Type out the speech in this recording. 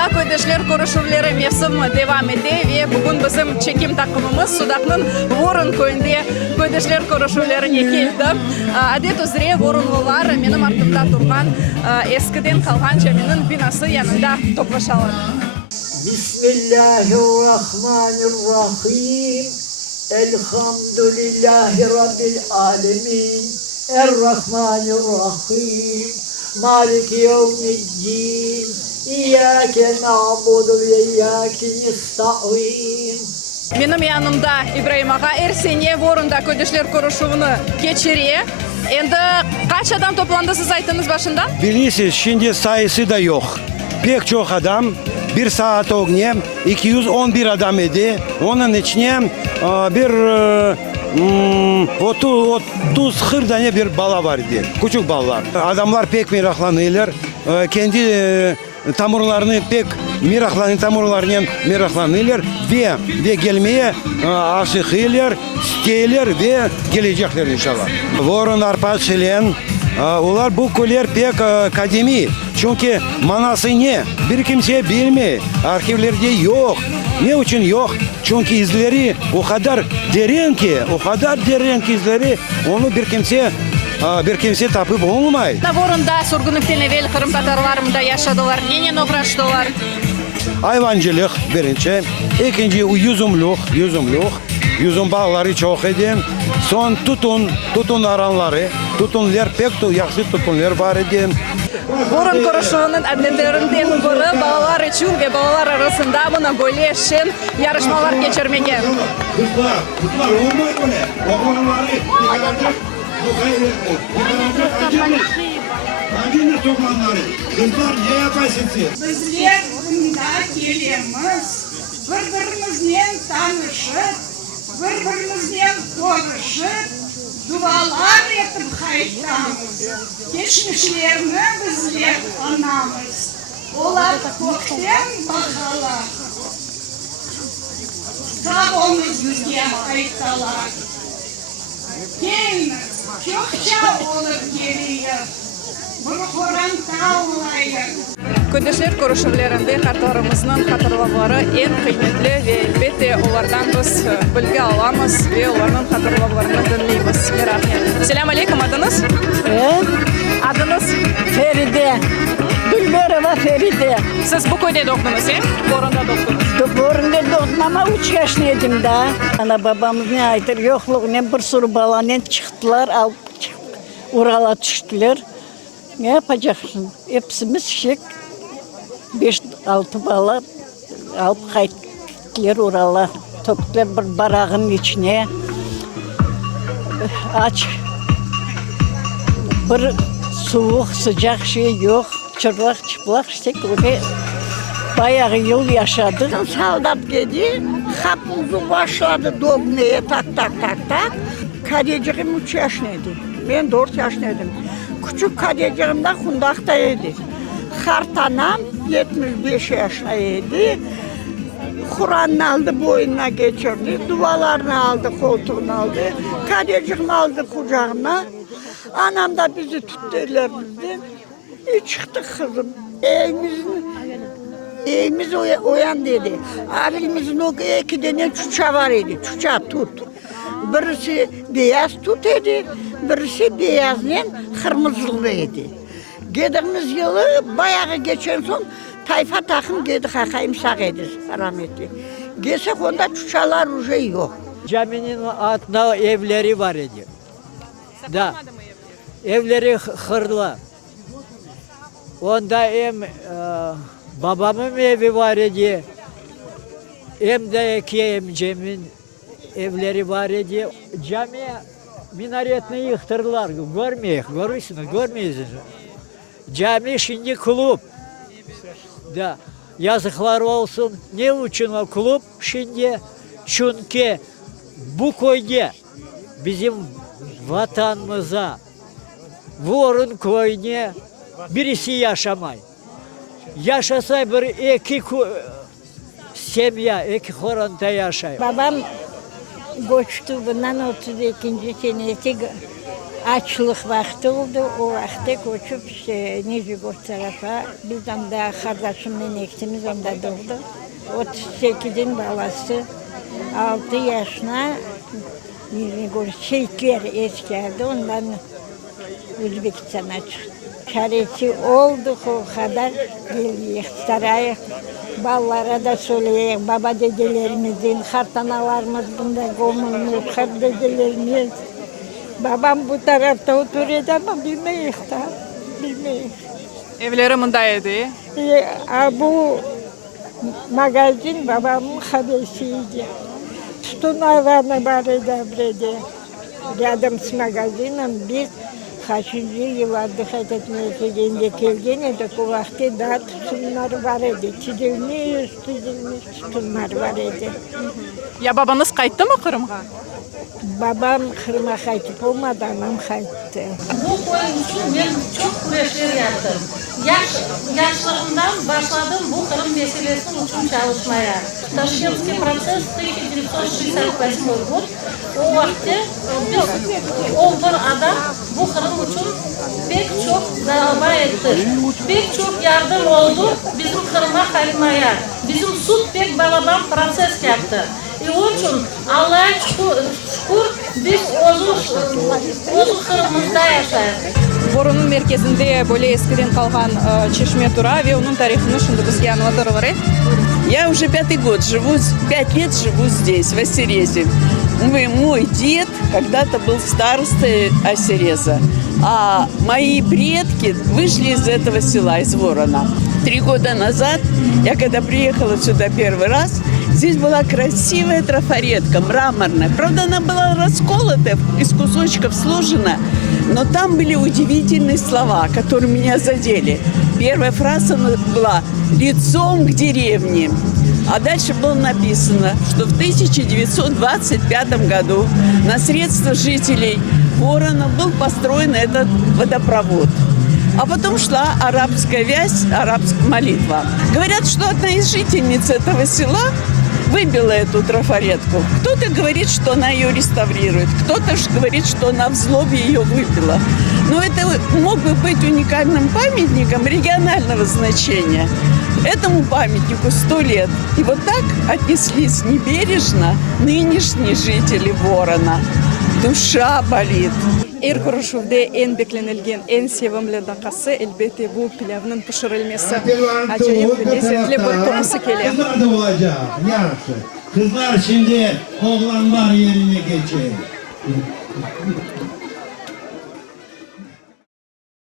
Vorunda Kodeşler Koruşuvları mevsimi devam ediyor ve bugün bizim çekim takımımız Sudak'ın Vorun köyünde Kodeşler Koruşuvları'na geldi. Adet üzere Vorunlular benim ardımda durgan eskiden kalan caminin binası yanında toplaşalım. Bismillahirrahmanirrahim. Elhamdülillahi Rabbil alemin. Errahmanirrahim. Maliki yevmiddin. İyyâke na'budu ve iyyâke nesta'in. Benim yanımda İbrahim Ağa Ersenye Vorunda Kodeşler Koruşuvu'nu geçiriyor. Endi kaç adam toplandı siz aytınız başından? Bilirsiniz şimdi sayısı da yok. Pek çok adam. Bir saat oynayım 211 adam idi. Onun içine bir 30-40 tane bir bala var idi. Küçük ballar. Adamlar pek meraklanıyorlar. Kendi tamurlarını pek meraklanıyorlar ve gelmeye aşıkıyorlar, istiyorlar ve gelecekler inşallah. Vorun Arpaçılen onlar bu köyler pek kademi. Çünkü manası ne? Bir kimse bilmiyor. Arşivlerde yok. Ne için yok? Çünkü izleri o kadar derin ki izleri onu bir kimse tapıp olmuyor. Vorunda Surgunuk'tan evvel Kırım Tatarlarında yaşadılar. Yine uğraştılar. Hayvancılık birinci. İkinci yüzümlük. Yüzüm bağları çok idi. Son tutun aranları. Tutunlar pek yaxşı tutunlar var idi. Vorun Koruşuvu'nun adetlerinden biri bağlar için ve bağlar arasında buna böyle şen yarışmalar geçirmegen. Kızlar olmuyor böyle. Acını toplanları. Kızlar ne yaparsınız? Bizler bunda gelemiz, birbirimizle tanışıp, birbirimizle konuşup, dualar etip kayıtlamız. Geçmişlerini bizler anlamız. Olar kökten bakalar. Sağımız bizge kayıttalar. Geliniz, çokça olup geliyor. Bunu Kur'an tavlayın. Kodeşler Koruşuvları'nda kartlarımızın hatırlamaları en kıymetli ve elbette onlardan biz bilgi alamız ve onların hatırlamalarını dinleyimiz. Selamun aleyküm, adınız? Adınız? Feride. Gülberova Feride. Siz bu köyde doğdunuz, Vorunda doğdunuz. Vorunda doğdum ama 3 yaşındaydım da. Ana babamız ne aydır yokluğuna bir sürü balanın çıktılar, alıp Ural'a düştüler. Ne yapacaksın? Hepsimiz şık. 5-6 bala alıp kayıttılar Ural'a. Toplar bir barağın içine. Aç. Bir soğuk, sıcak şey yok. Çıplak işte öyle bayağı yıl yaşadık. Soldat geldi, kapımızı başladı doğmaya tak. Kadeciğim 3 yaşındaydı, ben 4 yaşındaydım. Küçük kadeciğim de kundaktaydı. Hartanam 75 yaşındaydı. Kur'an'ını aldı, boynuna geçirdi, dualarını aldı, koltuğunu aldı. Kadeciğim aldı kucağına. Anam da bizi tuttu ellerimizden. Çıktık kızım. Evimiz oyan dedi. Abimizin o 2 tane çuça var idi. Çuça tut. Birisi beyaz tut idi. Birisi beyazla kırmızılı idi. Gediğimiz yılı bayağı geçen son tayfa takım gedik hakayım sağ idi rahmetli. Gelsek onda çuçalar уже yok. Caminin altında evleri var idi. Da. Evleri hırla. Onda hem babamın evi var idi, hem de iki emcemin evleri var idi. Cami minaretini yıktırdılar, görmüyorsunuz. Cami şimdi kulüp. Da, yazıklar olsun. Ne için o kulüp şimdi? Çünkü bu köyde bizim vatanımıza, Vorun köyüne birisi yaşamay. Yaşasa bir iki semya, iki horonta yaşay. Babam göçtü bundan 32. senesi açlık vakti oldu. O vakti koşup Nijigorod tarafa biz onda kardeşimle ektimiz onda doğdu. 38'in balası 6 yaşına Nijigorod şehitler eskerdi. Ondan Özbekistan'a çıktı. Çaresi olduk o kadar geliyor saraya. Ballara da söyleyeyim, baba dedelerimizin, hartanalarımız bunda gömülmüş, har dedelerimiz. Babam bu tarafta oturuyor ama bilmeyiz da, bilmeyiz. Evleri mındaydı. Bu magazin babamın habersiydi. Tutun ayağına bari devrede. Rядом с магазином biz kaçıncı yıllarda etmeye geldiğinde de o vakti daha tutumlar var idi. Çizilmiş tutumlar var idi. Ya babanız kayıttı mı Kırım'a? Babam Kırım'a kayıtıp olmadı, anam kayıttı. Bu koyun için ben çok kuruşlar yaptım. Yaşlarımdan başladım bu Kırım meselesi için çalışmaya. Taşkentский процесс 1968 gод. O vakti biz 11 adam bu Kırım için pek çok dava etti. Pek çok yardım oldu bizim Kırım'a kaytmaya. Bizim sud pek balaban proses yaptı. Onun için Allah'a şükür biz o'z Kırım'ımızda yaşayız. Voronun merkezinde böyle eskiden kalgan çeşme tura ve onun tarihini şimdi bizge anlatırlar. Я уже 5 год живу, 5 лет живу здесь, в Осерезе. Мой дед когда-то был старостой Осереза, а мои предки вышли из этого села, из Ворона. 3 года назад, я когда приехала сюда первый раз, здесь была красивая трафаретка, мраморная. Правда, она была расколота, из кусочков сложена, но там были удивительные слова, которые меня задели. Первая фраза была «лицом к деревне». А дальше было написано, что в 1925 году на средства жителей Ворона был построен этот водопровод. А потом шла арабская вязь, арабская молитва. Говорят, что одна из жительниц этого села выбила эту трафаретку. Кто-то говорит, что она ее реставрирует, кто-то говорит, что она в злобе ее выбила. Но это мог бы быть уникальным памятником регионального значения. Этому памятнику 100 лет. И вот так отнеслись небережно нынешние жители Ворона. Душа болит. Эр Kuruşuv'da en beklenilgen, en sevimli dakikası elbette bu pilavın pişirilmesi. Acayip lezzetli bir kokusu geliyor. Kızlar da olacak. Yarısı. Kızlar şimdi oğlanlar yerine geçecek.